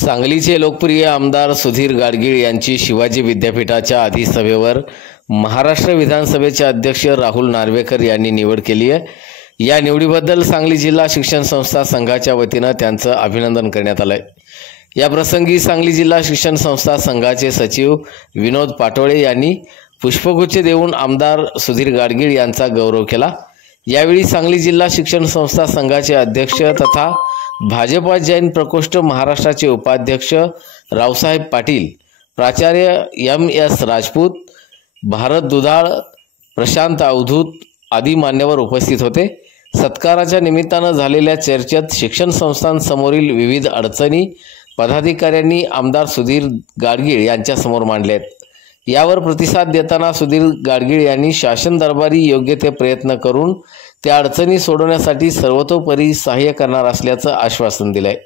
सांगलीचे लोकप्रिय आमदार सुधीर गाडगीळ यांची शिवाजी विद्यापीठाच्या अधिसभेवर महाराष्ट्र विधानसभेचे अध्यक्ष राहुल नार्वेकर यांनी निवड केली आहे। या निवडीबद्दल सांगली जिल्हा शिक्षण संस्था संघाच्या वतीने त्यांचं अभिनंदन करण्यात आलं आहे। या प्रसंगी सांगली जिल्हा शिक्षण संस्था संघाचे सचिव विनोद पाटोळे यांनी पुष्पगुच्छ देऊन आमदार सुधीर गाडगीळ यांचा गौरव केला। यावेळी सांगली जिल्हा शिक्षण संस्था संघाचे अध्यक्ष तथा भाजपा जैन प्रकोष्ठ महाराष्ट्राचे उपाध्यक्ष रावसाहेब पाटील, प्राचार्य MS राजपूत, भारत दुधाळ, प्रशांत अवधूत आदी मान्यवर उपस्थित होते। सत्काराच्या निमित्ताने झालेल्या चर्चेत शिक्षण संस्थांसमोरील विविध अडचणी पदाधिकाऱ्यांनी आमदार सुधीर गाडगीळ यांच्यासमोर मांडल्यात। यावर प्रतिसाद देताना सुधीर गाडगीळ यांनी शासन दरबारी योग्य ते प्रयत्न करून त्या अडचणी सोडवण्यासाठी सर्वतोपरी सहाय्य करणार असल्याचं आश्वासन दिलंय।